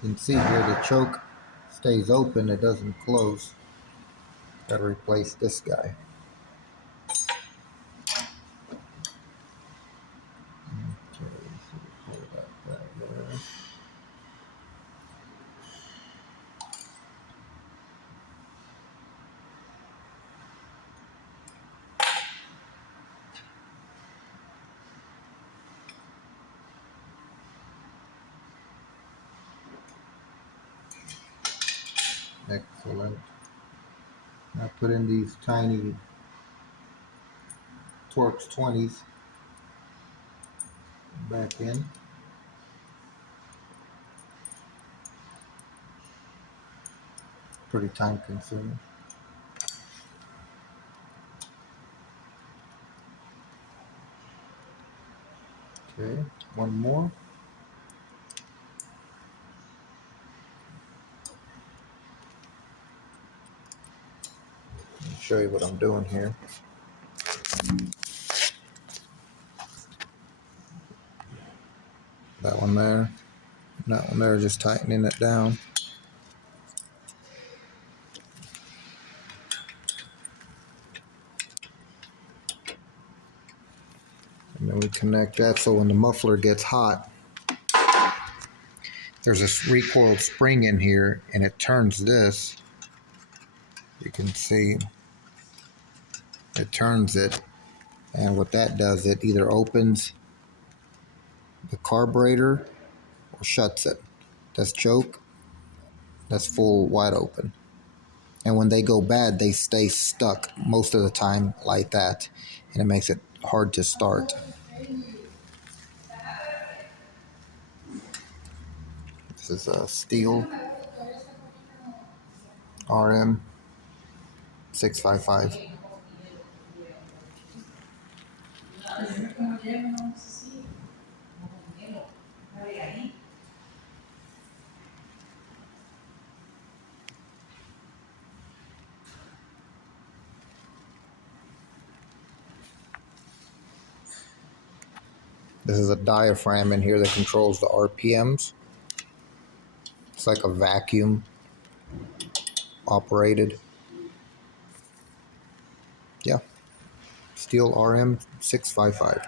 can see here the choke stays open, it doesn't close. Gotta replace this guy. Okay, so pull that back there. Excellent. Now put in these tiny Torx 20s back in. Pretty time consuming. Okay, one more. Let me show you what I'm doing here. That one there, and that one there, just tightening it down. And then we connect that so when the muffler gets hot, there's this recoiled spring in here and it turns this. You can see it turns it, and what that does, it either opens the carburetor or shuts it. That's choke, that's full wide open. And when they go bad, they stay stuck most of the time like that, and it makes it hard to start. This is a Stihl RM655. This is a diaphragm in here that controls the RPMs. It's like a vacuum operated. Yeah, Stihl RM655.